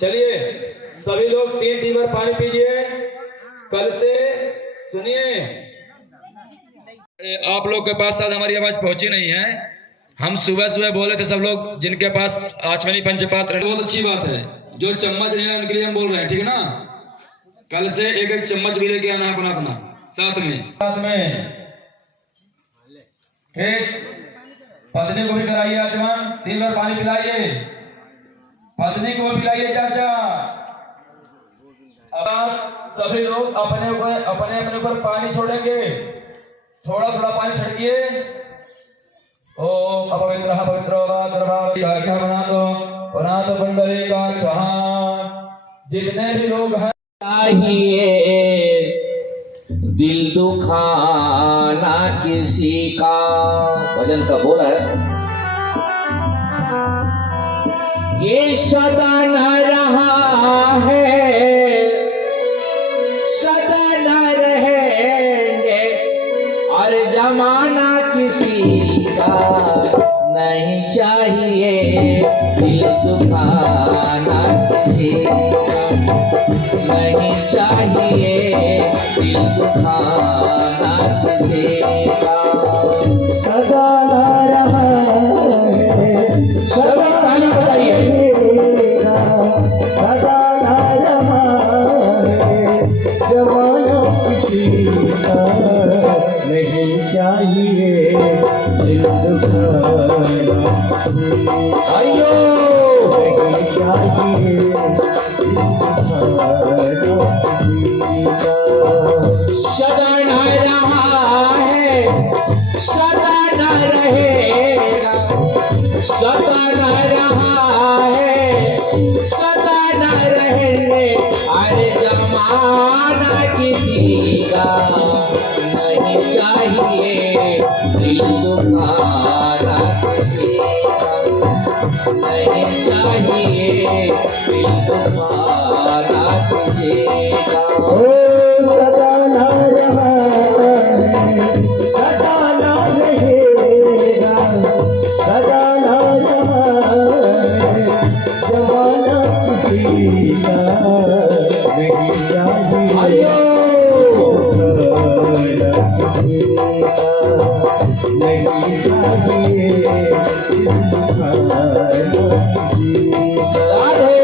चलिए सभी लोग 3 बार पानी पीजिए। कल से सुनिए, आप लोग के पास आज हमारी आवाज पहुंची नहीं है। हम सुबह सुबह बोले थे सब लोग जिनके पास आचमनी पंचपात्र, बहुत अच्छी बात है। जो चम्मच नहीं है उनके लिए हम बोल रहे हैं, ठीक है ना। कल से एक एक चम्मच भी लेके आना अपना अपना साथ में। ठीक, पत्नी को भी कराइए आचमन, 3 बार पानी पिलाइए, पत्नी को भी पिलाइए चाचा। अब सभी लोग अपने ऊपर पानी छोड़ेंगे, थोड़ा थोड़ा पानी छिड़किए। ओम अपवित्र बना तो बंदरी का चाह। जितने भी लोग हैं चाहिए दिल दुखाना किसी का, भजन का बोल है। ये सदा न रहा है, सदा न रहेंगे, और जमाना किसी का नहीं चाहिए दिल दुखाना किसी का, नहीं चाहिए दिल दुखाना किसी का। सदा न रहा है, सदा न रहेगा, सदा न रहा है, जमाना किसी का नहीं चाहिए दिल दुखाना, हरिओ नहीं चाहिए दिल दुखाना किसी का। सदा न रहा है, सदा न रहेगा, सदा न रहा है, सदा न रहेंगे, अरे जमाना किसी का नहीं चाहिए दिल दुखाना किसी का, नहीं चाहिए दिल दुखाना किसी का। सदा न रहा है, सदा न रहेगा, सदा न रहा है, जमाना किसी का नहीं चाहिए हरिओ नहीं चाहिए दिल दुखाना किसी का। राधे,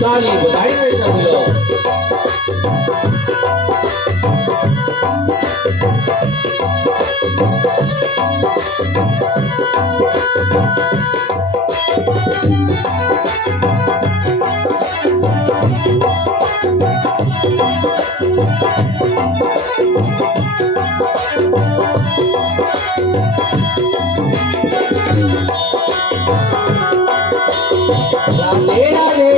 ताली बजाएंगे सभी लोग। राधे राधे,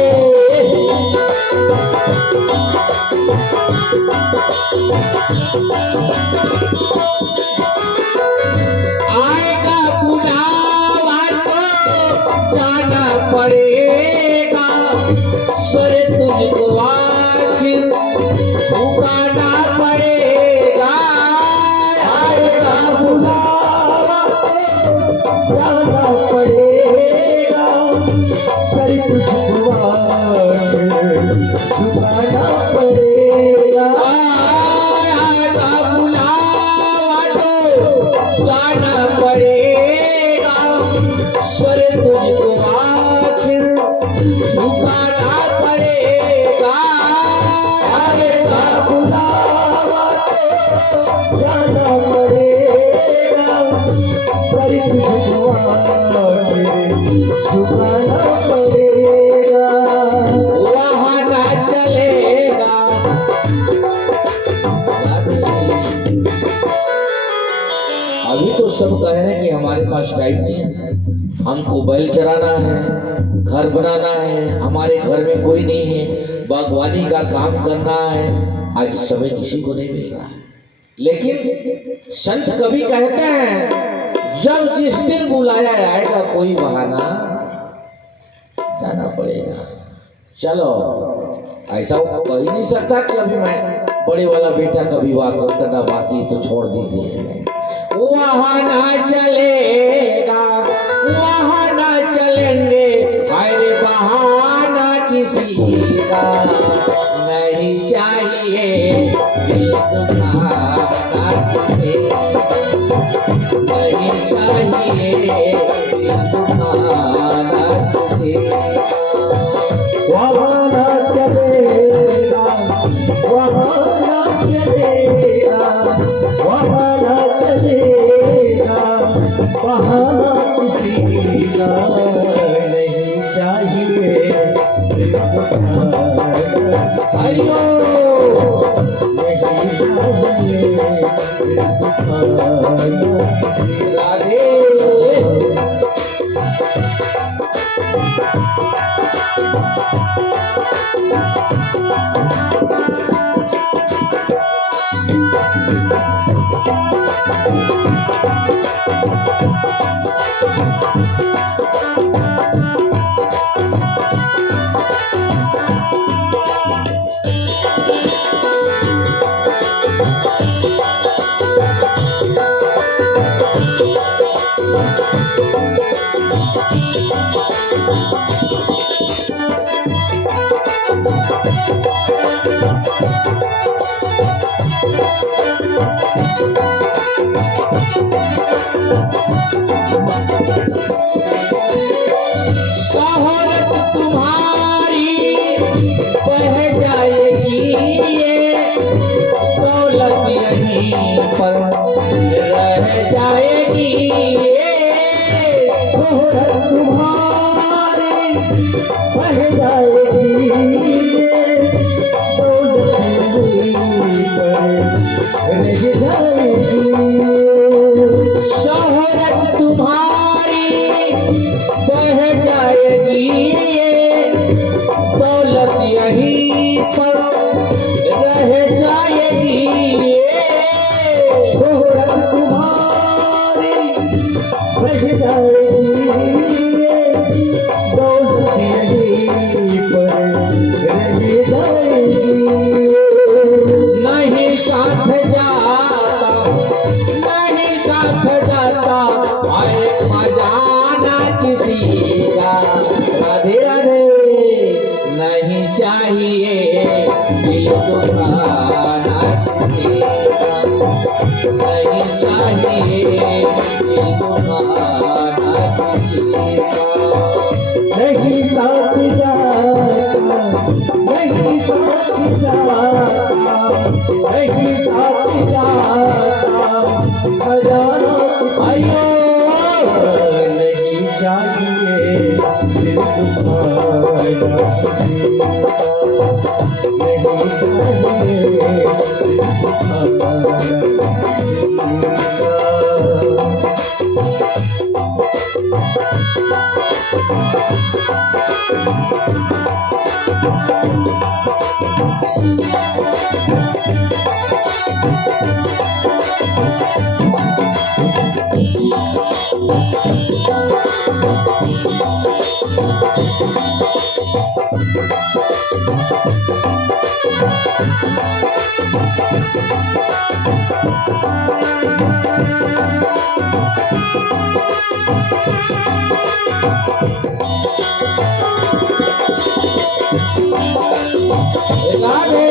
आएगा बुलावा तो जाना पड़ेगा, सर तुझको आखिर झुकाना पड़ेगा। आएगा बुलावा तो जाना पड़ेगा, सर तुझको झुकाना पड़ेगा। आएगा बुलावा तो जाना पड़ेगा, सर तुझको आखिर झुकाना पड़ेगा। आएगा बुलावा तो जाना पड़ेगा, सर तुझको झुकाना पड़ेगा। वहाँ ना चलेगा। अभी तो सब कह रहे हैं कि हमारे पास टाइम नहीं है, हमको बैल चराना है, घर बनाना है, हमारे घर में कोई नहीं है, बागवानी का काम करना है। आज समय किसी को नहीं मिल रहा है, लेकिन संत कवि कहते हैं जब जिस दिन बुलाया आएगा कोई बहाना जाना पड़ेगा। चलो, ऐसा कह ही नहीं सकता कि अभी मैं बड़े वाला बेटा का विवाह करना बाकी तो छोड़ दीजिए। वहाँ ना चलेगा, वहाँ ना चलेंगे, किसी का नहीं चाहिए, दिल दुखाना किसी का नहीं चाहिए, दिल दुखाना किसी का। वहाँ ना चलेगा, वहाँ ना चलेगा, वहाँ ना चलेगा, वहाँ ना किसी का नहीं चाहिए, दिल दुखाना हरिओ नहीं चाहिए, दिल दुखाना राधे। शोहरत तुम्हारी बह जाएगी, ये दौलत यहीं पर रह जाएगी, ये शोहरत तुम्हारी बह जाएगी, दौलत यहीं पर रह जाएगी। शोहरत तुम्हारी बह जाएगी, ये दौलत यहीं पर रह जाएगी, ये शोहरत तुम्हारी बह जाएगी, दौलत यहीं पर रह जाएगी। नहीं साथ जाता, नहीं साथ जाता, आए खजाना किसी का। राधे राधे। नहीं चाहिए दिल दुखाना किसी का, नहीं चाहिए दिल दुखाना किसी का। नहीं साथ जाता, नहीं साथ जाता, नहीं साथ जाता, खजाना आइयो नहीं चाहिए, दिल दुखाना किसी का, नहीं चाहिए, दिल दुखाना किसी का। राधे।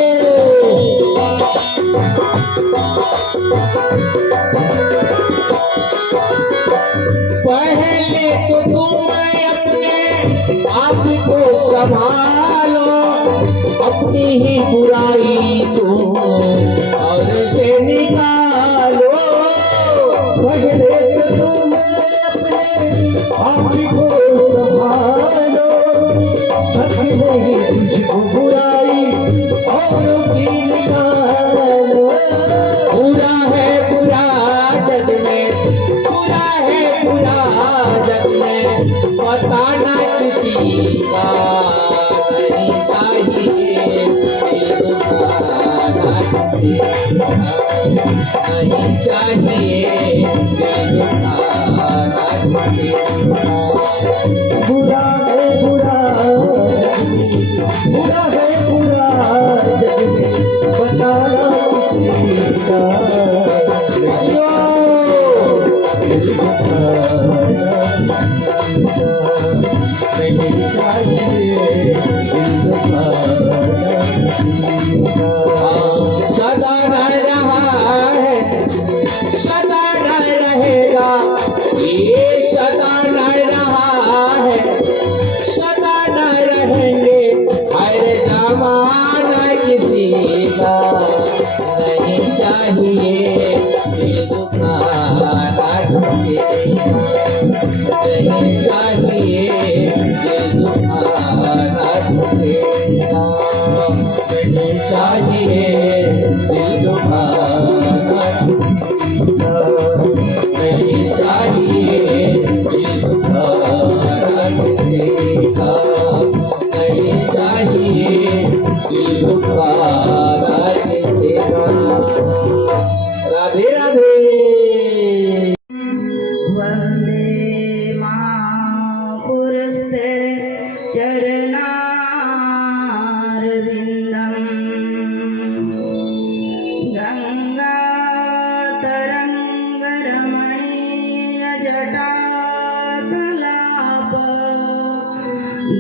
पहले तो तुम अपने आप को संभालो, अपनी ही बुराई तुम और से निकालो। पहले तो तुम अपने आप को संभालो, हक नहीं तुझको बुराई औरों की निकालो। बुरा है बुरा जग में, बुरा है बुरा जग में, बताना किसी का नहीं चाहिए, दिल दुखाना किसी का नहीं चाहिए, दिल दुखाना किसी का। बुरा है बुरा बुरा है बुरा जग में, बताना किसी का नहीं दिल दुखाना नहीं चाहिए, दिल दुखाना सदा रह रहा है, सदा रह रहेगा, ये सदा रह रहा है, सदा न रहेंगे। हर जमाना किसी का नहीं चाहिए, दिल दुखाना ढूंढेगा, नहीं चाहिए, दिल दुखाना ढूंढेगा, नहीं चाहिए, दिल दुखाना ढूंढेगा, नहीं चाहिए, दिल दुखाना ढूंढेगा, नहीं चाहिए, दिल दुखाना ढूंढेगा। राधे राधे। वन्दे महापुरुषे चरणारविन्दम् गङ्गातरङ्गरमणीयजटाकलाप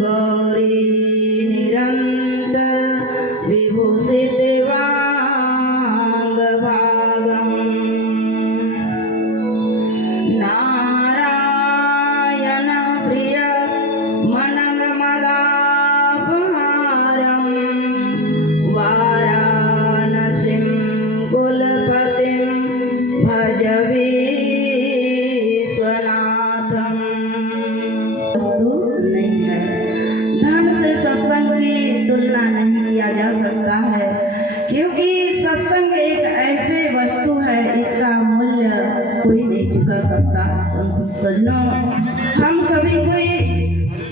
गौरी निरन्तर विभूषितवाङ्गभागम् नारायण प्रिय मननमदापहारम् वाराणसीं कुलपतिं भज विश्वनाथम्। वस्तु नहीं है, धन से सत्संग की तुलना नहीं किया जा सकता है, क्योंकि सत्संग एक ऐसे वस्तु है, इसका मूल्य कोई नहीं चुका सकता। सजनों, हम सभी को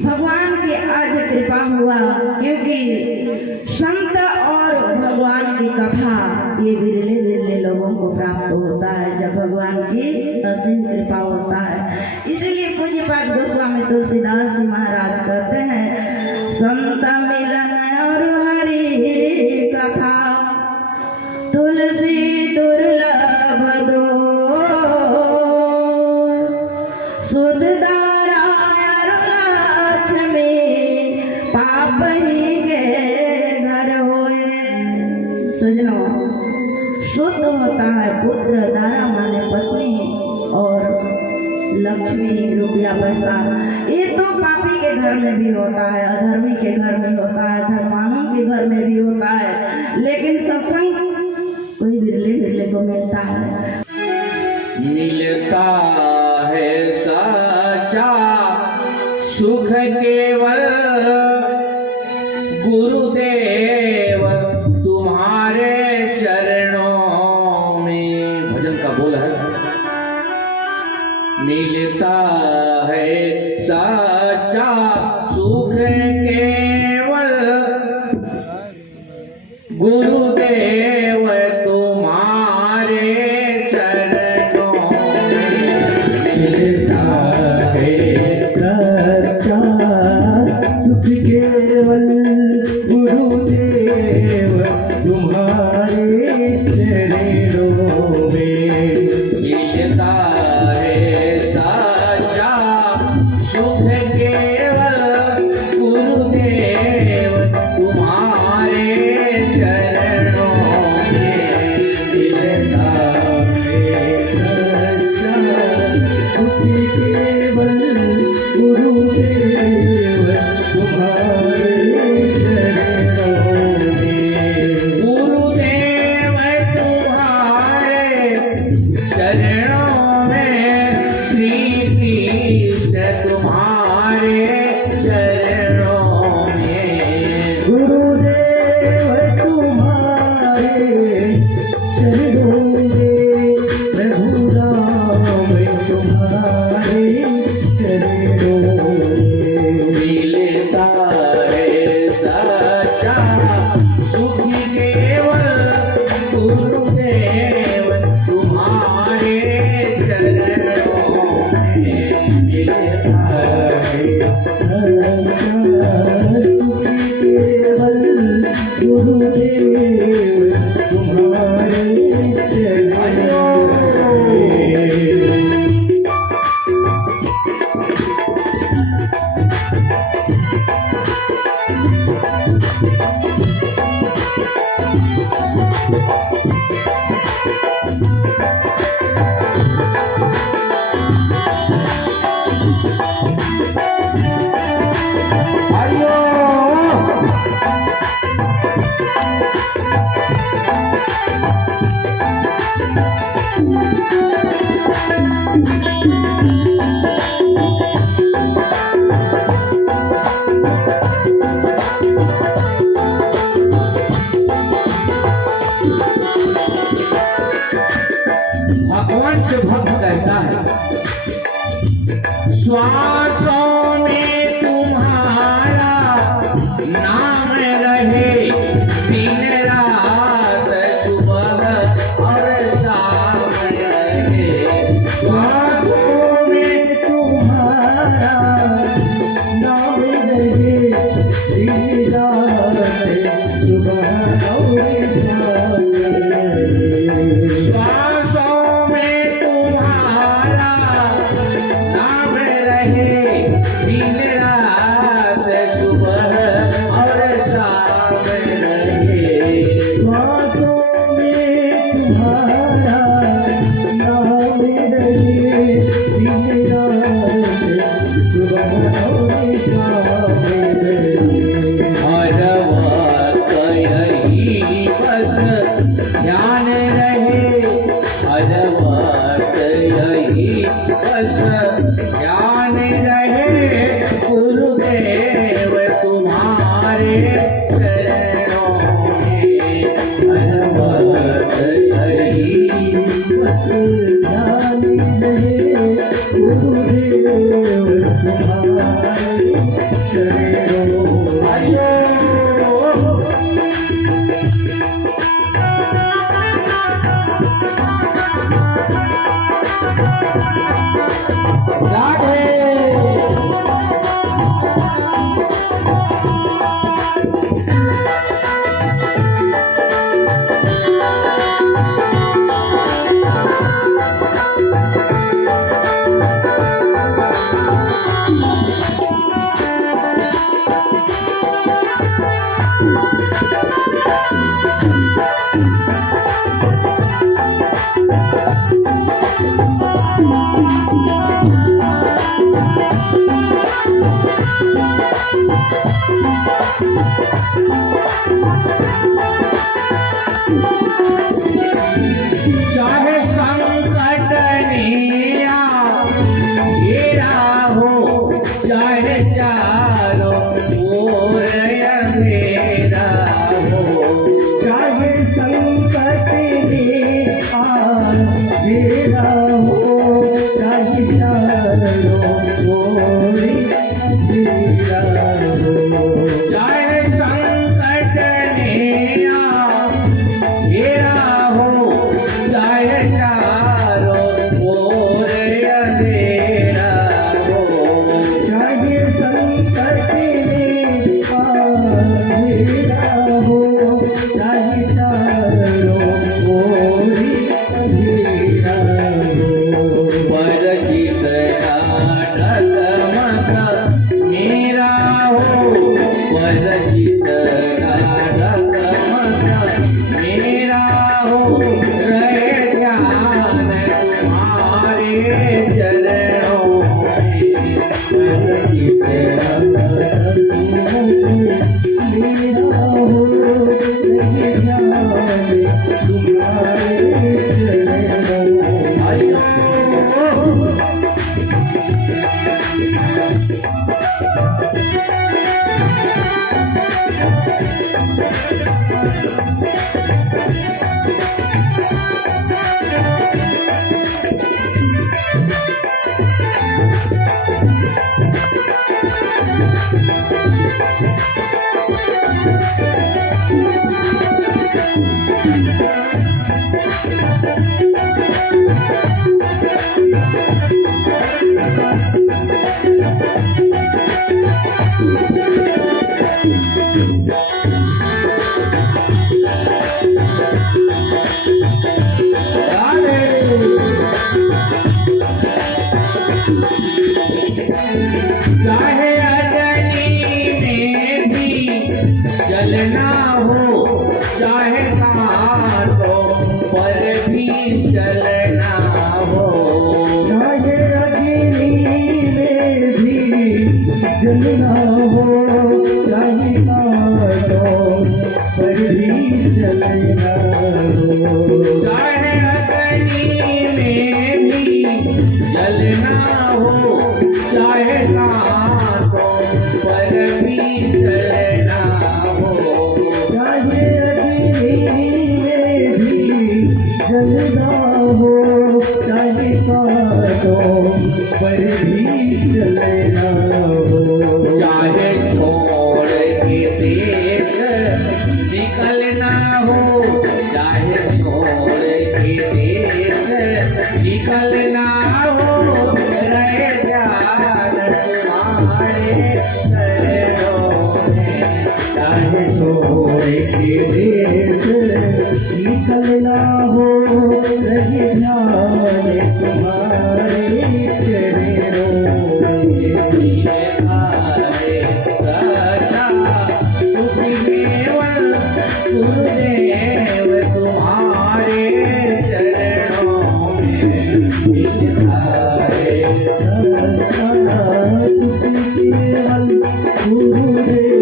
भगवान की आज कृपा हुआ, क्योंकि संत और भगवान की कथा ये विरले विरले लोगों को प्राप्त होता है जब भगवान की असीम कृपा होता है। इसीलिए पूज्यपाद गोस्वामी तुलसीदास जी महाराज कहते हैं, संत मिलन और हरि कथा तुलसी दुर्लभ दो, सुधदारा लक्ष्मी पाप ही के घर होए। सजनों, शुद्ध होता है पुत्र, दारा माने पत्नी, और लक्ष्मी रुपया पैसा, ये तो पापी के घर में भी होता है, अधर्मी के घर में होता है, धर्मानों के घर में भी होता है, लेकिन सत्संग कोई विरले विरले को मिलता है। मिलता है सच्चा सुख केवल गुरुदेव तुम्हारे चरणों में। भजन का बोल है, मिलता है सच्चा सुख केवल गुरुदेव तुम्हारे चरणों में। मिलता है सच्चा सुख केवल गुरुदेव तुम्हारे चरणों में। मिलता है सच्चा सुख केवल गुरुदेव तुम्हारे चरणों में। मिलता है सच्चा सुख केवल गुरुदेव तुम्हारे चरणों में। गुरुदेव तुम्हारे चरणों में, श्री कृष्ण तुम्हारे चरणों में। गुरुदेव तुम्हारे चरणों में, प्रभु राम तुम्हारे चरणों में। मिलता है सच्चा सुख केवल गुरुदेव तुम्हारे भक्त कहता है, श्वासों में तुम्हारा नाम रहे, दिन रात सुबह और शाम रहे। श्वासों में तुम्हारा नाम रहे, दिन रात सुबह और शाम रहे। श्वासों में तुम्हारा नाम रहे, दिन रात सुबह और शाम रहे। बातों में तुम्हारा नाम रहे, दिन रात सुबह और शाम रहे। हर वक्त यही बस ध्यान रहे, हर वक्त यही बस ध्यान रहे, गुरुदेव तुम्हारे चरणों में। हर वक्त यही ध्यान रहे, गुरुदेव तुम्हारे चरणों में। आयो राधे। चाहे संकट निया घेरा हो, चाहे चारों ओर अंधेरा हो। चाहे संकट ने घेरा हो, चाहे चारों ओर घेरा हो। चाहे संकट निया घेरा हो, चाहे चारों ओर अंधेरा हो। चाहे संकट ने घेरा हो, चाहे चारों ओर घेरा हो। पर जितना डगमग मेरा हो, पर जितना डगमग मेरा हो, रहे ध्यान तुम्हारे चरणों में। पर जितना मेरा हो, रहे ध्यान तुम्हारे चरणों में। आयो चाहे अग्नि में भी जलना हो, चाहे कांटों पर भी चलना हो। चाहे अग्नि में भी जलना हो, चाहे कांटों पर भी जलना हो। चाहे अग्नि में भी जलना हो, चाहे कांटों पर भी चलना हो। चाहे अग्नि घाटों पर भी चलना हो। चाहे छोड़ के देश निकलना हो, चाहे छोड़ के देश निकलना हो, रहे ध्यान तुम्हारे चरणों में। चाहे छोड़ के देश निकलना हो, रहे ध्यान तुम्हारे चरणों में। गुरुदेव तुम्हारे चरणों में गुरुदेव तुम्हारे चरणों में। गुरुदेव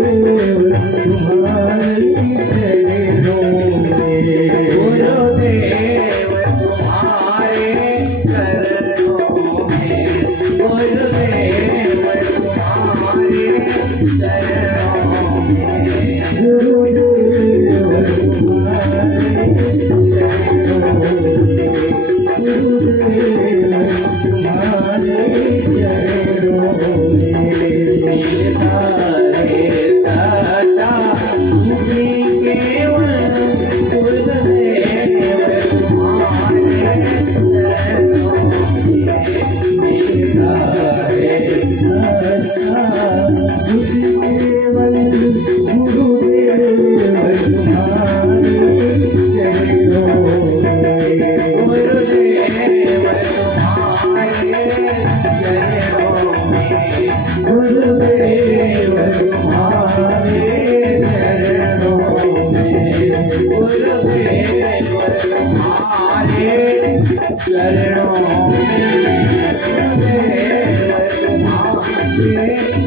तुम्हारे चरणों में, गुरुदेव तुम्हारे चरणों में। गुरुदेव तुम्हारे चरणों में, गुरुदेव तुम्हारे चरणों में। मिलता है सदा मुझे केवल गुरुदेव तुम्हारे चरणों में। मिलता है केवल गुरुदेव तुम्हारे चरणों में। गुरुदेव तुम्हारे चरणों में, गुरुदेव तुम्हारे चरणों में। गुरुदेव तुम्हारे चरणों में, गुरुदेव तुम्हारे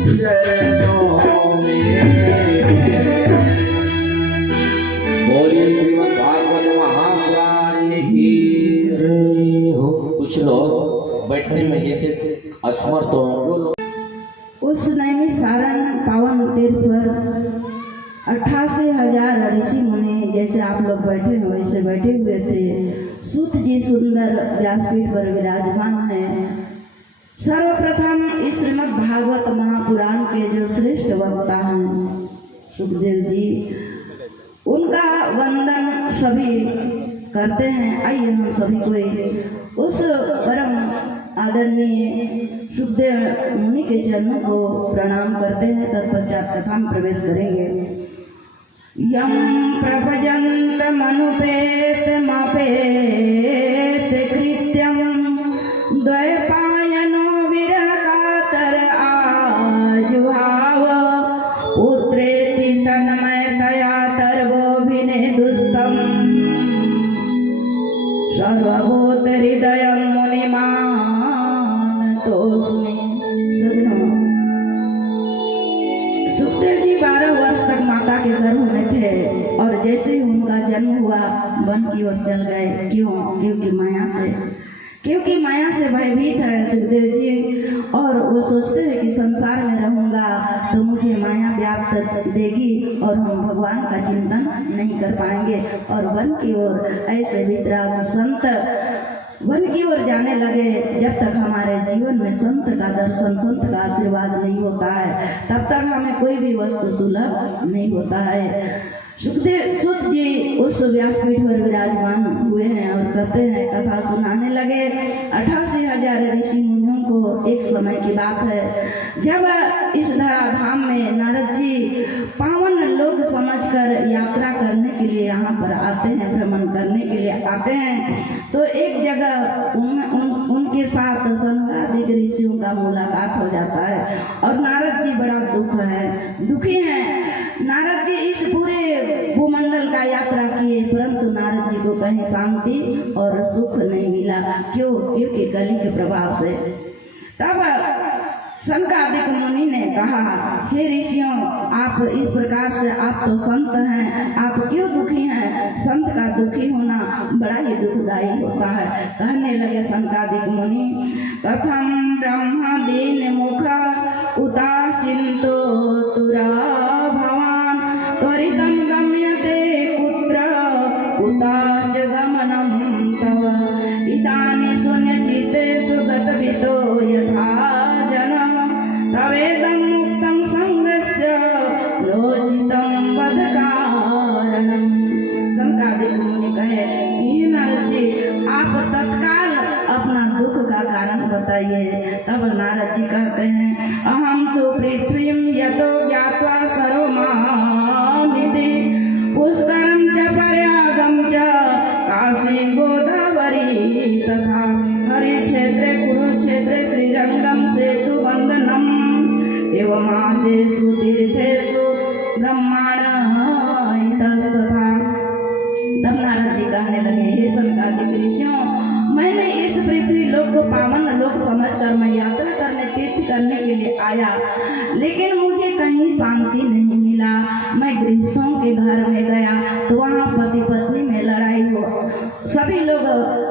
चरणों में। बोलिए श्रीमद् भागवत महापुराण की। कुछ लोग बैठने में जैसे असमर्थ होंगे। उस नैमिषारण्य पावन तीर्थ पर 88,000 ऋषि मुनि जैसे आप लोग बैठे हैं वैसे बैठे हुए थे। सूत जी सुंदर व्यासपीठ पर विराजमान है। सर्वप्रथम इस श्रीमद् भागवत महापुराण के जो श्रेष्ठ वक्ता हैं सुखदेव जी, उनका वंदन सभी करते हैं। आइए हम सभी को उस परम आदरणीय सुखदेव मुनि के चरणों को प्रणाम करते हैं। तत्पश्चात कथा में प्रवेश करेंगे। यम प्रभजंत मनुपेत मपेत कृत्यम द्वैपायनो विरकातर आजुभाव पुत्रेति तन्मयतया तर्वोभिने दुस्तम सर्वभूत हृदय मुनिमान तोस्मि। सुखदेव जी 12 वर्ष तक माता के गर्भ में थे और जैसे ही उनका जन्म हुआ वन की ओर चल गए। क्यों? क्योंकि माया से भयभीत है सुखदेव जी, और वो सोचते हैं कि संसार में रहूंगा तो मुझे माया व्याप्त देगी और हम भगवान का चिंतन नहीं कर पाएंगे। और वन की ओर ऐसे वितराग संत वन की ओर जाने लगे। जब तक हमारे जीवन में संत का दर्शन, संत का आशीर्वाद नहीं होता है, तब तक हमें कोई भी वस्तु सुलभ नहीं होता है। सुखदेव सुत जी उस व्यासपीठ पर विराजमान हुए हैं और कहते हैं, कथा सुनाने लगे। 88,000 ऋषि मुनियों को एक समय की बात है जब इस धराधाम में नारद जी पावन लोक समझकर यात्रा करने के लिए यहाँ पर आते हैं, भ्रमण करने के लिए आते हैं। तो एक जगह उनके साथ सनकादिक ऋषियों का मुलाकात हो जाता है और नारद जी बड़ा दुखी हैं। नारद जी इस पूरे भूमंडल का यात्रा किए, परंतु नारद जी को कहीं शांति और सुख नहीं मिला। क्यों? क्योंकि कली के प्रभाव से। तब सनकादिक मुनि ने कहा, हे ऋषियों, आप इस प्रकार से, आप तो संत हैं, आप क्यों दुखी हैं? संत का दुखी होना बड़ा ही दुखदायी होता है। कहने लगे सनकादिक मुनि, कथम ब्रह्म दीन मुख उदासीन्तो तुरा भवान त्वरितं गम्यते कुत्र कुताश्च गमनं तव इदानीं शून्यचित्तेषु भगवान बताइए। तब नारद जी कहते हैं अहम तो पृथ्वी यतो ज्ञात्वा सर्वमामिति पुष्करम च प्रयागम च काशी गोदावरी तथा हरिक्षेत्रे कुरुक्षेत्रे श्रीरंगम सेतु वंदनम एवमादेषु तीर्थेषु ब्रह्मांड तथा। तब नारद जी कहने लगे हे सनकादिक ऋषियों, मैंने इस पृथ्वी लोक को पावन लोक समझकर मैं यात्रा करने तीर्थ करने के लिए आया, लेकिन मुझे कहीं शांति नहीं मिला। मैं गृहस्थों के घर में गया तो वहाँ पति पत्नी में लड़ाई हो, सभी लोग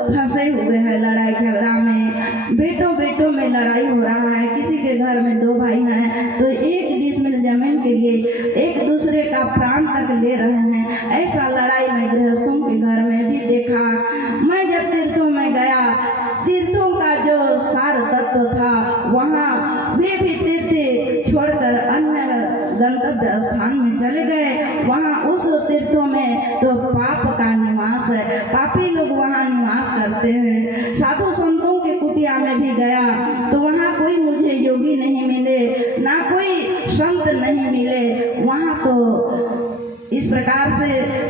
फंसे हुए हैं लड़ाई झगड़ा में, बेटों बेटों में लड़ाई हो रहा है। किसी के घर में दो भाई हैं तो एक डिसमिल जमीन के लिए एक दूसरे का प्राण तक ले रहे हैं। ऐसा लड़ाई मैं गृहस्थों के घर में भी देखा। मैं जब तीर्थों में गया, तीर्थों का जो सार तत्व था वहाँ वे भी तीर्थ छोड़कर अन्य गंतव्य स्थान में चले गए। वहाँ उस तीर्थों में तो पाप का निवास है, पापी लोग वहाँ निवास करते हैं। साधु संतों के कुटिया में भी गया तो वहाँ कोई मुझे योगी नहीं मिले, ना कोई संत नहीं मिले। वहाँ तो इस प्रकार से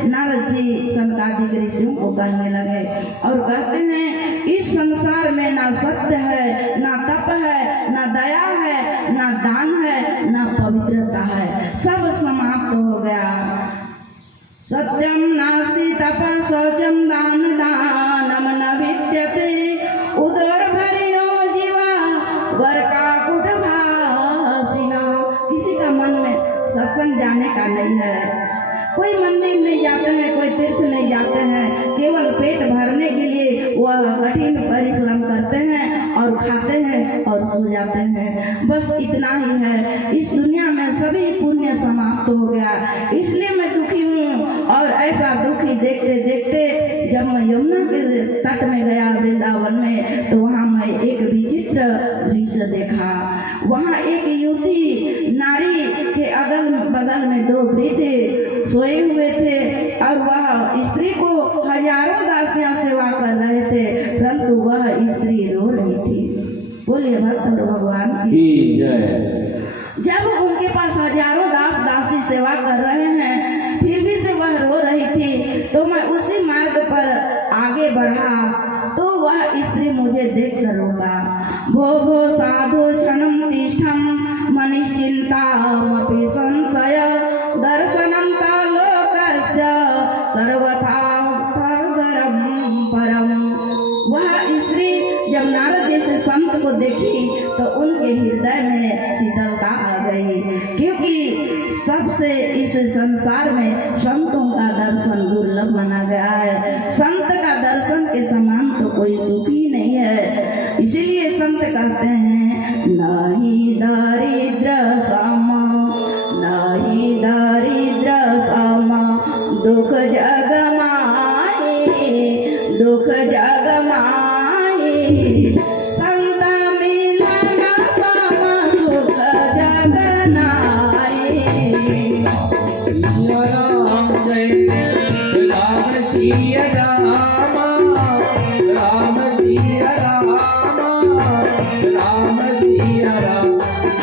नारद जी सनकादिक ऋषियों को कहने लगे और कहते हैं इस संसार में ना सत्य है, ना तप है, ना दया है, ना दान है, ना पवित्रता है, सब समाप्त हो गया। सत्यम नास्ति तप शौचम दान दानम न विद्यते उदरभरिणो जीवा वर्काकुट भासिना। किसी का मन में सत्संग जाने का नहीं है, कोई मंदिर नहीं जाते हैं, कोई तीर्थ नहीं जाते हैं, केवल पेट भरने के लिए वह कठिन परिश्रम करते हैं और खाते हैं और सो जाते हैं, बस इतना ही है। इस दुनिया में सभी पुण्य समाप्त हो गया, इसलिए मैं दुखी हूँ। और ऐसा दुखी देखते देखते जब मैं यमुना के तट में गया वृंदावन में तो वहाँ मैं एक विचित्र दृश्य देखा। वहाँ एक युवती नारी के अगल बगल में दो वृद्ध सोए हुए थे और वह स्त्री को हजारों दासियां सेवा कर रहे थे, परंतु वह स्त्री रो रही थी। बोलिए भक्त और भगवान की जय। जब उनके पास हजारों दास दासी सेवा कर रहे हैं फिर भी से वह रो रही थी, तो मैं उसी मार्ग पर आगे बढ़ा तो वह स्त्री मुझे देख कर रोका। भो भो साधु क्षणम तिष्ठम मनिश्चिंतामपि संशय दर्शनम तालोकस्य सर्वथा भगरम परम। वह स्त्री जब नारद जैसे संत को देखी तो उनके हृदय में शीतलता आ गई, क्योंकि सबसे इस संसार में संतों का दर्शन दुर्लभ माना गया है। संत का दर्शन के समान तो कोई सुख ही नहीं है। इसीलिए संत कहते हैं नाही दारिद्र सम, नाही दारिद्र सम दुख जग माहि, दुख जग माहि संत मिलन सम सुख जग नाहि। राम जय राम सिया राम, राम सिया राम, राम सिया राम,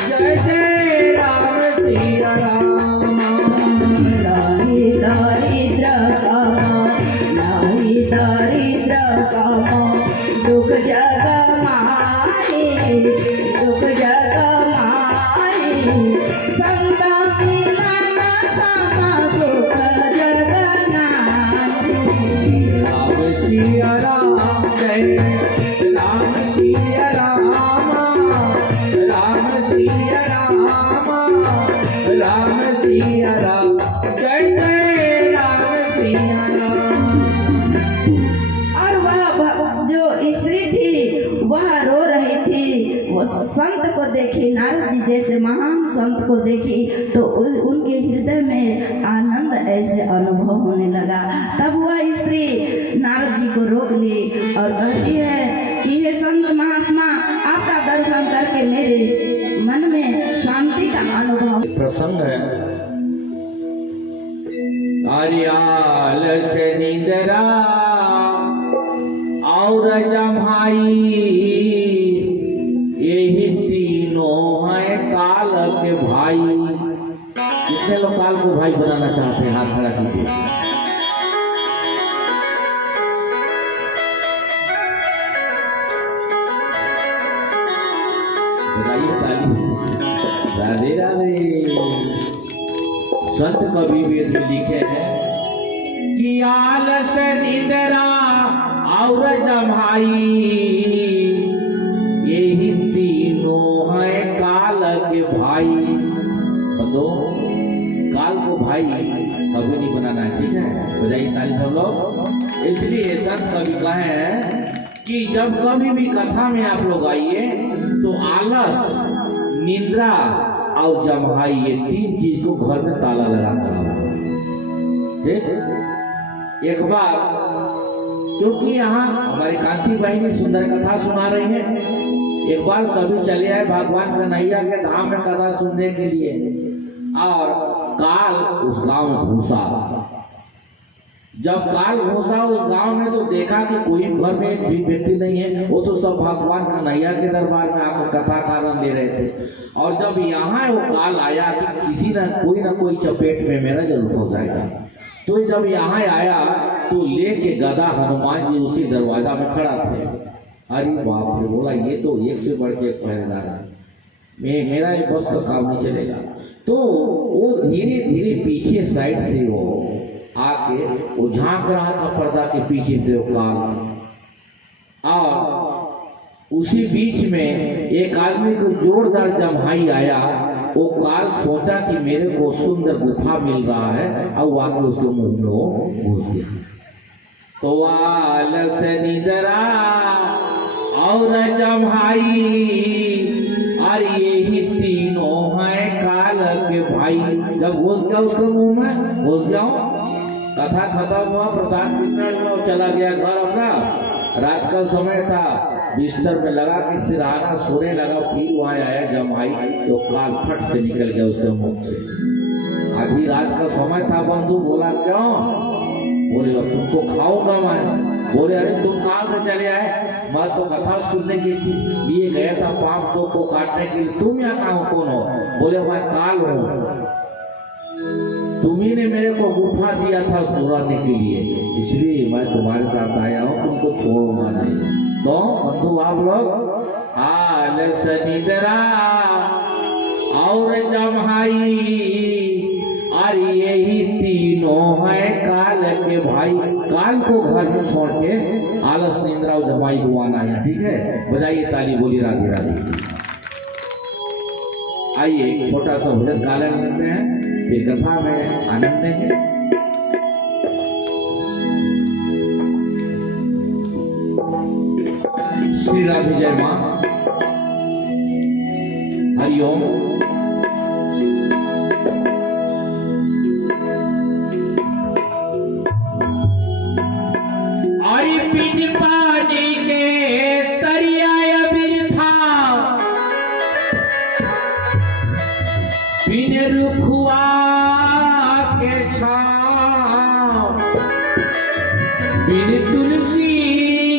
जय जय राम सिया राम। नाही दारिद्र सम, नाही दारिद्र सम दुख जग माहि, दुख जग माहि संत मिलन सम सुख जग नाहि। राम सिया राम जय राम सिया राम, राम सिया राम, राम सिया राम, जय जय राम सिया राम। और वह जो स्त्री थी वह रो रही थी, वो संत को देखी, नारद जी जैसे महान संत को देखी तो उनके हृदय में आनंद ऐसे अनुभव होने लगा। तब वह स्त्री नारद जी को रोक ली और कहती है कि हे संत महात्मा, आपका दर्शन करके मेरे मन में शांति का अनुभव। प्रसंग है आर्याल से निंदरा और जमाई कितने लोग काल को भाई बनाना चाहते हैं? हाथ खड़ा कीजिए। बताइए ताली। राधे राधे। संत कवि वेद में लिखे हैं कि आलस निद्रा और जमाई यही तीनों है काल के भाई। तो काल को भाई कभी नहीं बनाना है, ठीक है? बजाइए ताली सब लोग। इसलिए संत कवि कहे हैं कि जब कभी भी कथा में आप लोग आइए तो आलस, निद्रा और जम्हाई ये तीन चीज को घर में ताला लगा कर आओ, ठीक? एक बार क्योंकि यहाँ हमारी कांति बहनी सुंदर कथा सुना रही है, एक बार सभी चले आए भगवान कन्हैया के धाम में कथा सुनने के लिए, और काल उस गांव में घुसा। जब काल घुसा उस गांव में तो देखा कि कोई घर में एक भी व्यक्ति नहीं है, वो तो सब भगवान कन्हैया के दरबार में आकर कथा कारण ले रहे थे। और जब यहाँ वो काल आया कि किसी न कोई चपेट में मेरा जरूर फंसाएगा, तो जब यहाँ आया तो लेके गदा हनुमान जी उसी दरवाजा में खड़ा थे। अरे बाप रे, बोला ये तो एक से बढ़ के एक पहरेदार है, मेरा ये बस का काम नहीं चलेगा। तो वो धीरे धीरे पीछे साइड से वो आके वो झांक रहा था पर्दा के पीछे से वो काल, और उसी बीच में एक आदमी को जोरदार जम्हाई आया। वो काल सोचा कि मेरे को सुंदर गुफा मिल रहा है, और वाकई उसके मुंह में वो घुस गया। तो आलस निद्रा और जम्हाई और यही तीनों हैं काल के भाई। जब घुस गया उसके मुंह में, घुस गया, कथा खत्म हुआ, प्रसाद वितरण हुआ, चला गया घर अपना। रात का समय था, बिस्तर में लगा के सिरहाना सोने लगा। फिर वहाँ आया जमाई, तो काल फट से निकल गया उसके मुंह से। आधी रात का समय था। बंधु बोला क्यों? बोले अब तुमको खाऊंगा मैं। बोले अरे तुम कहाँ से चले आए? मैं तो कथा सुनने के लिए गया था पाप तो को काटने के लिए। तुम यहाँ कहाँ हो, कौन हो? बोले मैं काल हूँ, तुम्ही ने मेरे को गुफा दिया था सुराने के लिए, इसलिए मैं तुम्हारे साथ आया हूँ, तुमको छोड़ूंगा नहीं। तो बंधु आप लोग आलस निद्रा और जम्हाई और यही तीनों है काल के भाई। काल को घर में छोड़ के आलस निद्रा और जम्हाई को आना है, ठीक है? बजाइए ताली, बोली राधे राधे। आइए छोटा सा भजन गाला करते हैं, फिर कथा में आनंद लेंगे। श्री राधे जय मां, हरिओम। अरे बिन पानी के तरिया बिरथा, बिन रुखुआ के छाव, बिन तुलसी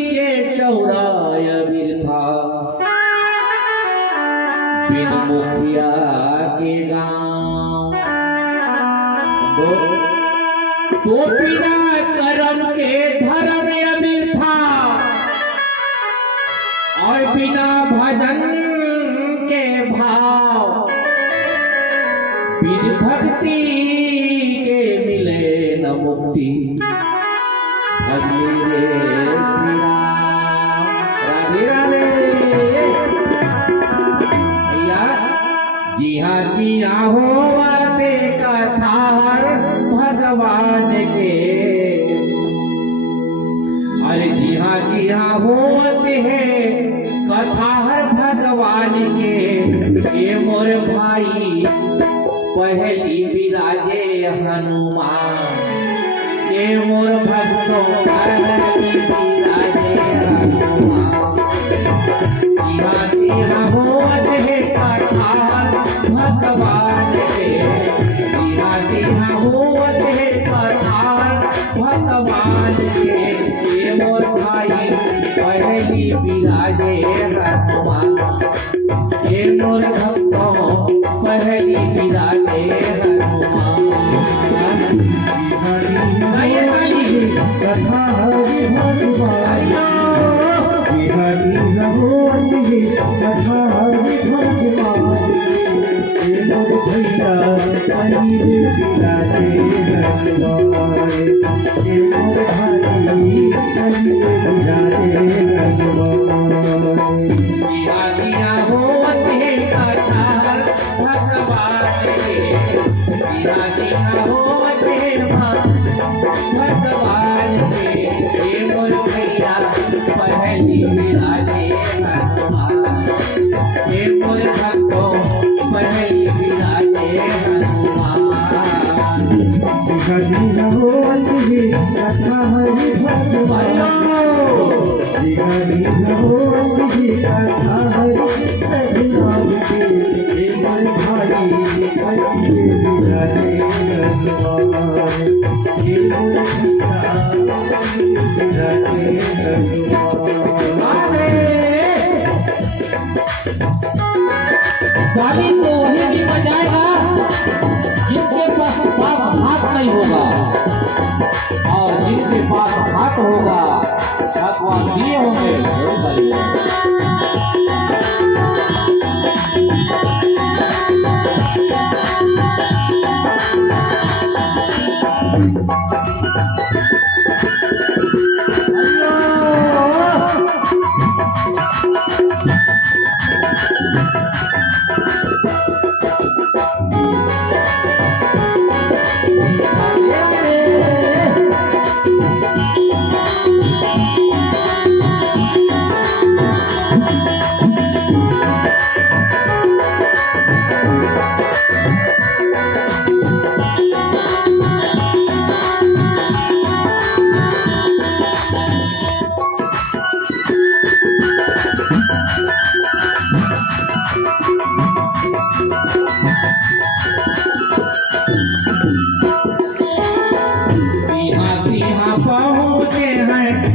के चौराय बिरथा, बिन मुखिया के गांव, तो बिना कर्म के धर्म बिरथा, और बिना भजन के भाव, बिन भक्ति के मिले न मुक्ति। भजले रे श्री राम। राधे राधे। भैया जी हाँ होते कथा भगवान के। अरे जी हाँ होते हैं कथा भगवान के। ये मोर भाई पहली विराजे हनुमान, ये मोर भक्तों पहली विराजे हनुमान। जी हाँ होत है कथा भगवान के। जी हाँ होत है कथा भगवान के। ये मोर भाई पहली विराजे हनुमान, ये मोर भक्तों पहली विराजे हनुमान। दिया दिया होत है कथा भगवान के दिया दिया होत है भगवान के ये मोर भैया पहली बिराजे हनुमान ये मोर भक्तों पहली बिराजे हनुमान गाड़ी तो वही नहीं बजाएगा जिनके पास हाथ नहीं होगा, और जिनके पास हाथ होगा भगवान दिए होंगे वो बजाएगा।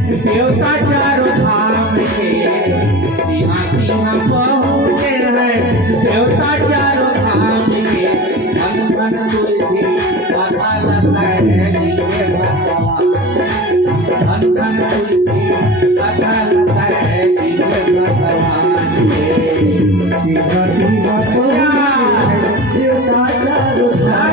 देवता चारों धाम के यहाँ पहुँचे हैं देवता चारों धाम के धन धन तुलसी कथा लगाए लीजिए भगवान धन धन तुलसी कथा लगाए लीजिए भगवान देवता चारों धाम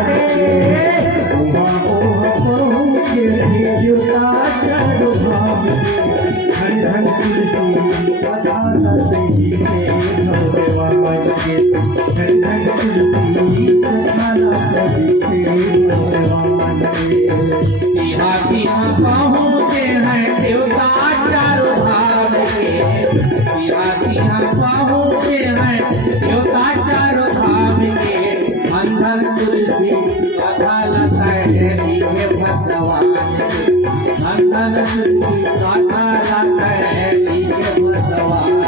पहुँचे हैं देवता चारों धाम के पहुँचे हैं देवता चारों धाम के अंधन तुलसी कथा लगाए लीजिए भगवान अंधन तुलसी कथा लगाए लीजिए भगवान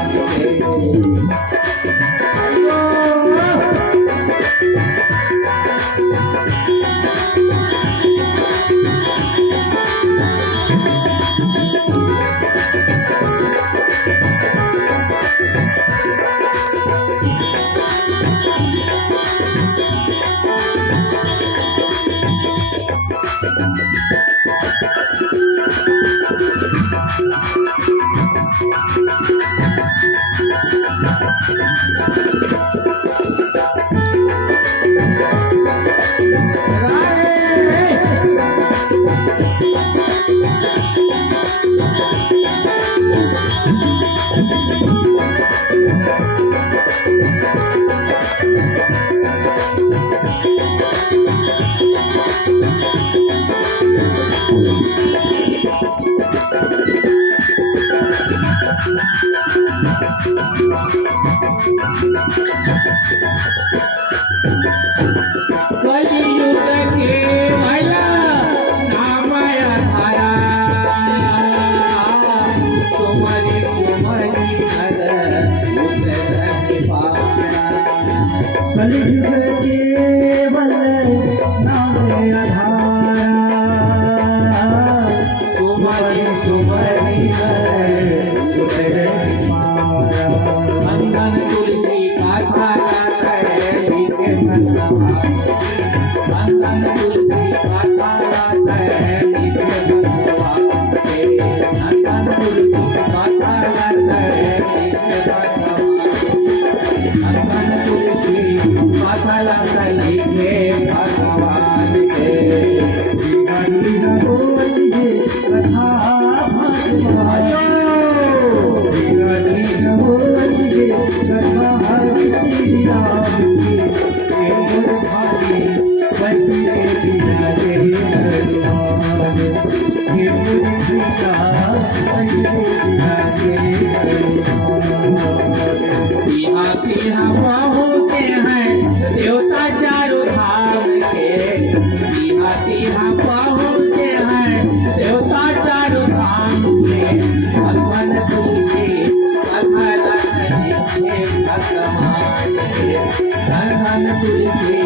धन धन तुलसी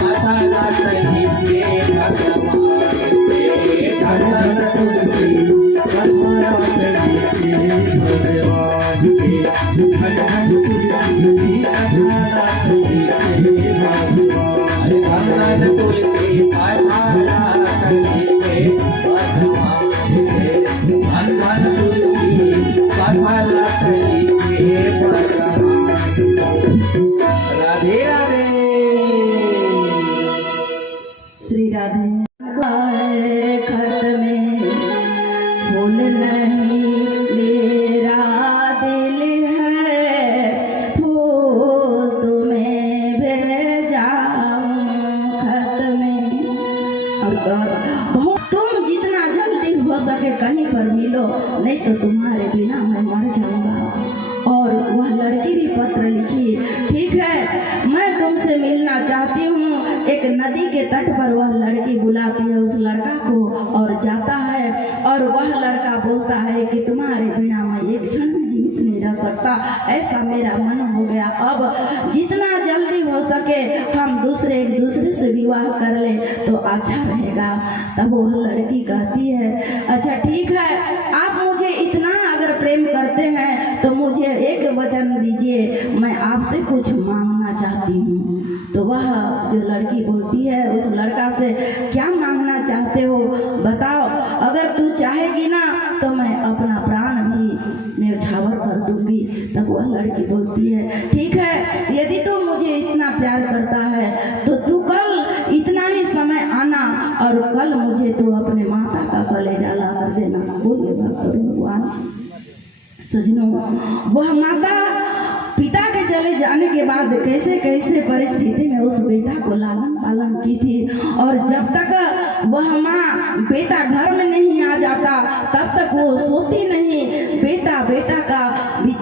कथा रात्रि के भगवान के धन धन तुलसी कथा रात्रि के भगवान के धन धन तुलसी कथा रात्रि के भगवान अरे धन धन तुलसी कथा रात्रि के भगवान के धन धन तुलसी कथा रात्रि के भगवान राधे राधे श्री राधे खत में फूल नहीं मेरा दिल है फूल तुम्हें भेजाऊं खत में। और बहुत तुम जितना जल्दी हो सके कहीं पर मिलो, नहीं तो तुम्हारे बिना मैं मर जाऊंगा। और वह लड़की भी पत्र लिखी, ठीक है मैं तुमसे मिलना चाहती हूँ। एक नदी के तट पर वह लड़की बुलाती है उस लड़का को और जाता है, और वह लड़का बोलता है कि तुम्हारे बिना मैं एक क्षण भी जीवित नहीं रह सकता, ऐसा मेरा मन हो गया। अब जितना जल्दी हो सके हम एक दूसरे से विवाह कर ले तो अच्छा रहेगा। तब वह लड़की कहती है अच्छा ठीक है, आप मुझे इतना अगर प्रेम करते हैं तो मुझे एक वचन दीजिए, मैं आपसे कुछ मांगना चाहती हूँ। तो वह जो लड़की बोलती है उस लड़का से क्या मांगना चाहते हो बताओ, अगर तू चाहेगी ना तो मैं अपना प्राण भी न्यौछावर कर दूंगी। तब वह लड़की बोलती है ठीक है, यदि तू मुझे इतना प्यार करता है तो तू कल इतना ही समय आना और कल मुझे तू अपने माता का कलेजा ला कर देना। बोलिए भगवान। सजनों, वह माता पिता के चले जाने के बाद कैसे कैसे परिस्थिति में उस बेटा को लालन पालन की थी, और जब तक वह माँ बेटा घर में नहीं आ जाता तब तक वो सोती नहीं, बेटा का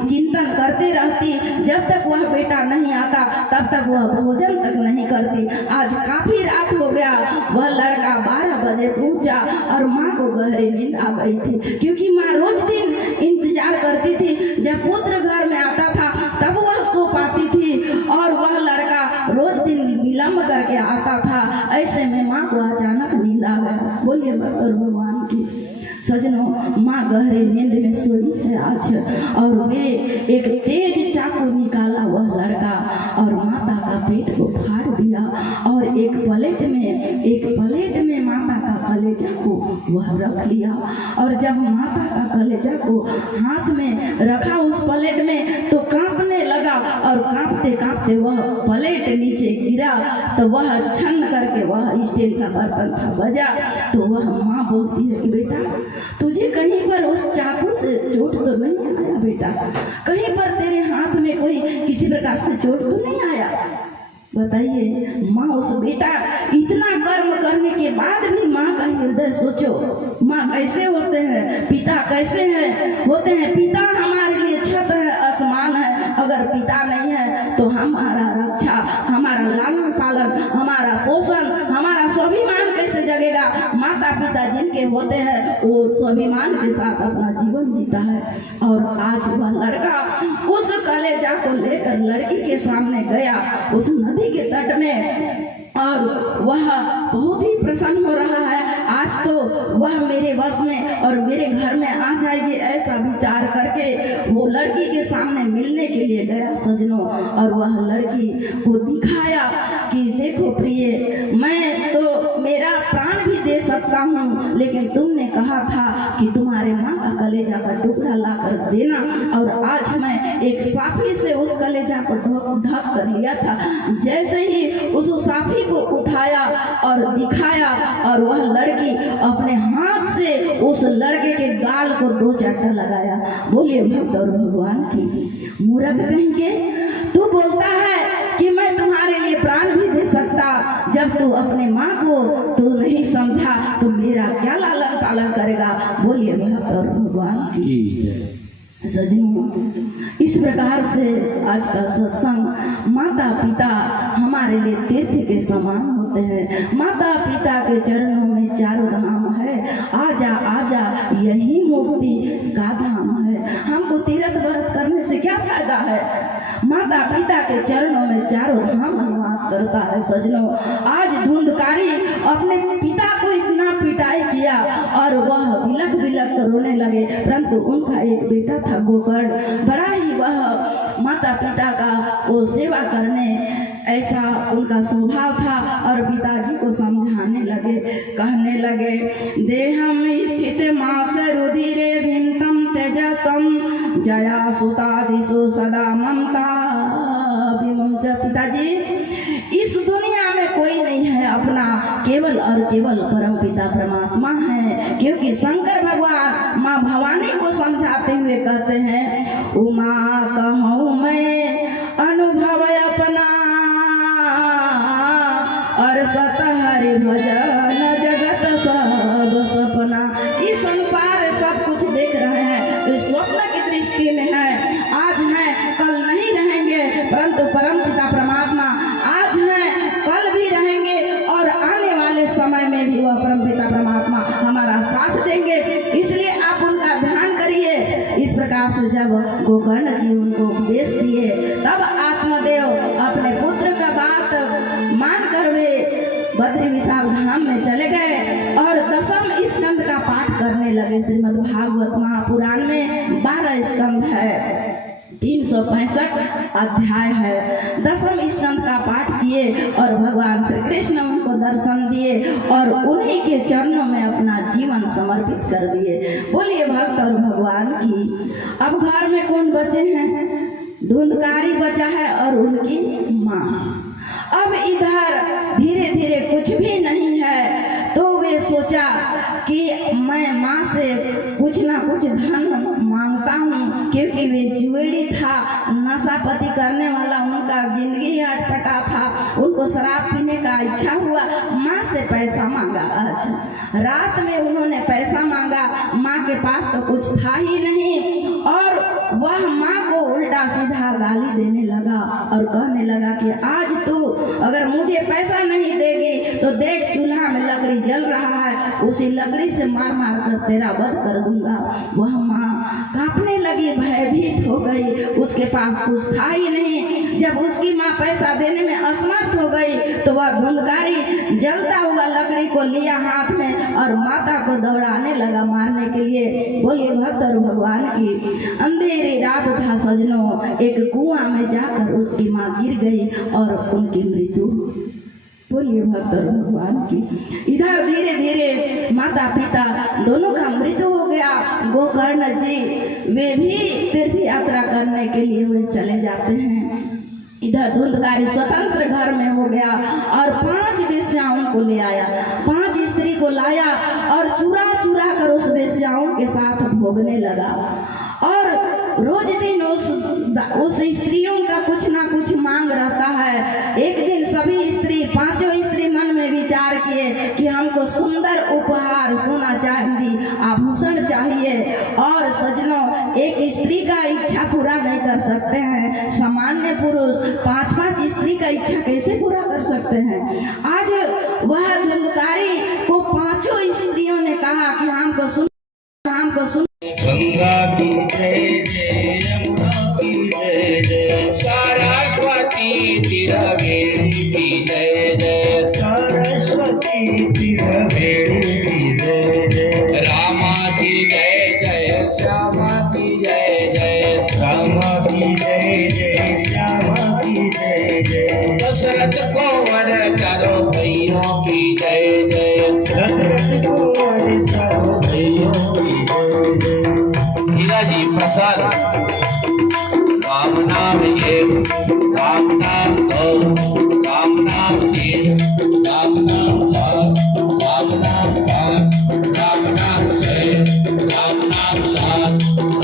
चिंतन करते रहती। जब तक वह बेटा नहीं आता तब तक वह भोजन तक नहीं करती। आज काफी रात हो गया, वह लड़का 12 बजे पहुंचा और माँ को गहरी नींद आ गई थी, क्योंकि माँ रोज दिन इंतजार करती थी। जब पुत्र घर में आता था तब वह सो पाती थी, और वह लड़का रोज दिन विलम्ब करके आता था। ऐसे में माँ को अचानक नींद आ गया। बोलिए भगवान की। सजनों, माँ गहरे नींद में सोई है आज, और वे एक तेज चाकू निकाला वह लड़का और माता का पेट को फाड़ दिया, और एक प्लेट में माता का कलेजा को वह रख लिया। और जब माता का कलेजा को हाथ में रखा उस प्लेट में तो कांपने लगा, और कांपते कांपते वह प्लेट नीचे गिरा। तो वह छन करके वह स्टील का बर्तन था बजा। तो वह माँ बोलती है कि बेटा तुझे कहीं पर उस चाकू से चोट तो नहीं आया बेटा, कहीं पर तेरे हाथ में कोई किसी प्रकार से चोट तो नहीं आया। बताइए माँ उस बेटा इतना कर्म करने के बाद भी माँ का हृदय सोचो, माँ कैसे होते हैं, पिता कैसे हैं होते हैं। पिता हमारे लिए छत है, आसमान है। अगर पिता नहीं है तो हमारा रक्षा, हमारा लालन पालन, हमारा पोषण, हमारा स्वाभिमान कैसे जगेगा। माता पिता जिनके होते हैं वो स्वाभिमान के साथ अपना जीवन जीता है। और आज वह लड़का उस कलेजा को लेकर लड़की के सामने गया उस नदी के तट में, और वह बहुत ही प्रसन्न हो रहा है। आज तो वह मेरे वश में और मेरे घर में आ जाएगी, ऐसा विचार करके वो लड़की के सामने मिलने के लिए गया सजनों। और वह लड़की को दिखाया कि देखो प्रिय, मैं तो मेरा प्राण भी दे सकता हूँ, लेकिन तुमने कहा था कि तुम्हारे माँ का कलेजा का टुकड़ा ला कर देना, और आज मैं एक साफी से उस कलेजा को ढक कर लिया था। जैसे ही उस साफी को उठाया और दिखाया, और वह लड़की अपने हाथ से उस लड़के के गाल को 2 चाटा लगाया। बोलिए भक्त और भगवान की। मूर्ख कहेंगे, तू बोलता है कि मैं तुम्हारे लिए प्राण भी दे सकता, जब तू अपने माँ को तू नहीं समझा तो मेरा क्या लालन पालन करेगा। बोलिए भक्त और भगवान की। सजनों, इस प्रकार से आज का सत्संग, माता पिता हमारे लिए तीर्थ के समान होते हैं। माता पिता के चरणों में 4 धाम है। आजा आजा यही मुक्ति का धाम है। हमको तीर्थ व्रत करने से क्या फायदा है? माता पिता के चरणों में चारों धाम निवास करता है। सजनों, आज धुंधकारी अपने पिता को इतना पिटाई किया और वह बिलख बिलख कर रोने लगे, परंतु उनका एक बेटा था गोकर्ण, बड़ा ही वह माता पिता का वो सेवा करने ऐसा उनका स्वभाव था। और पिताजी को समझाने लगे, कहने लगे, देहम स्थित मास रुधिरे भिन्नतम त्यजतम जया सुतादिशु सदा ममता विमुंच। पिताजी, इस दुनिया में कोई नहीं है अपना, केवल और केवल परम पिता परमात्मा है। क्योंकि शंकर भगवान माँ भवानी को समझाते हुए कहते हैं, उमा कहूँ मैं अनुभव अपना और सत हरि भजन जगत सब सपना। इस संसार सब कुछ देख रहे हैं, इस स्वप्न की दृष्टि में है, आज है कल नहीं रहेंगे, परंतु परम पिता परमात्मा आज है कल भी रहेंगे और आने वाले समय में भी वह परम पिता परमात्मा हमारा साथ देंगे, इसलिए आप उनका ध्यान करिए। इस प्रकार से जब गोकर्ण जी उनको उपदेश दिए, तब आत्मदेव अपने पुत्र का बात मानकर वे बद्री विशाल धाम में चले गए और दसम स्कंद का पाठ करने लगे। श्रीमद् भागवत महापुराण में 12 स्कंद है, 365 अध्याय है। दसम स्कंद का पाठ किए और भगवान श्री कृष्ण उनको दर्शन दिए और उन्हीं के चरणों में अपना जीवन समर्पित कर दिए। बोलिए भक्त और भगवान की। अब घर में कौन बचे हैं? धुंधकारी बचा है और उनकी माँ। अब इधर धीरे धीरे कुछ भी नहीं है, तो वे सोचा कि मैं माँ से कुछ ना कुछ धन मांगता हूँ, क्योंकि वे जुएड़ी था, नशापति करने वाला उनका जिंदगी अटपटा था, उनको शराब पीने का इच्छा हुआ, माँ से पैसा मांगा। आज रात में उन्होंने पैसा मांगा, माँ के पास तो कुछ था ही नहीं और वह माँ को उल्टा सीधा गाली देने लगा और कहने लगा कि आज तू अगर मुझे पैसा नहीं देगी तो देख चूल्हा में लकड़ी जल रहा है, उसी लकड़ी से मार मार कर तेरा वध कर दूंगा। वह माँ कांपने लगी, भयभीत हो गई, उसके पास कुछ था ही नहीं। जब उसकी माँ पैसा देने में असमर्थ हो गई तो वह धुंधकारी जलता हुआ लकड़ी को लिया हाथ में और माता को दौड़ाने लगा मारने के लिए। बोलिए भक्त और भगवान की। अंधेरी रात था सजनों, एक कुआं में जाकर उसकी माँ गिर गई और उनकी मृत्यु। बोलिए भक्त और भगवान की। इधर धीरे धीरे माता पिता दोनों का मृत्यु हो गया। गोकर्ण जी वे भी तीर्थ यात्रा करने के लिए वे चले जाते हैं। इधर धुंधकारी स्वतंत्र घर में हो गया और 5 वेश्याओं को ले आया, 5 स्त्री को लाया और चुरा चुरा कर उस वेश्याओं के साथ भोगने लगा और रोज दिन उस स्त्रियों का कुछ ना कुछ मांग रहता है। एक दिन सभी स्त्री 5 स्त्री मन में विचार किए कि हमको सुंदर उपहार, सोना चांदी आभूषण चाहिए। और सजनों, एक स्त्री का इच्छा पूरा नहीं कर सकते हैं, सामान्य पुरुष 5-5 स्त्री का इच्छा कैसे पूरा कर सकते हैं। आज वह धुंधकारी को 5 स्त्रियों ने कहा कि हमको सुन गंगा की जय जय, यमुना की जय जय, सरस्वती तिरवेणी की जय जय, सरस्वती तिरवेणी की जय जय, रामा की जय जय, श्यामा की जय जय, रामा की जय जय, श्यामा की जय जय, दशरथ को वर चारों भैयों की जय जय, दशरथ को वर चारों भैयों की जय जय। हीरा जी प्रसाद राम नाम एक, राम नाम दो, राम नाम 3, राम नाम 4, राम नाम 5, राम नाम 6, राम नाम 7,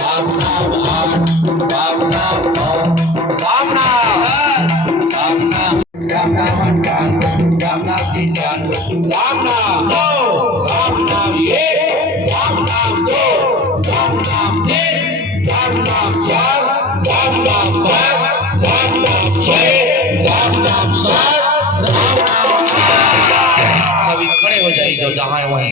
राम नाम 8, राम नाम 9, राम नाम 98, राम नाम 99, राम नाम 100, राम नाम 1, राम नाम 2, राम नाम 3, राम नाम 4, राम नाम 5, राम नाम 6, राम नाम 7, राम नाम 8। सभी खड़े हो जाइए जो जहाँ है वहीं।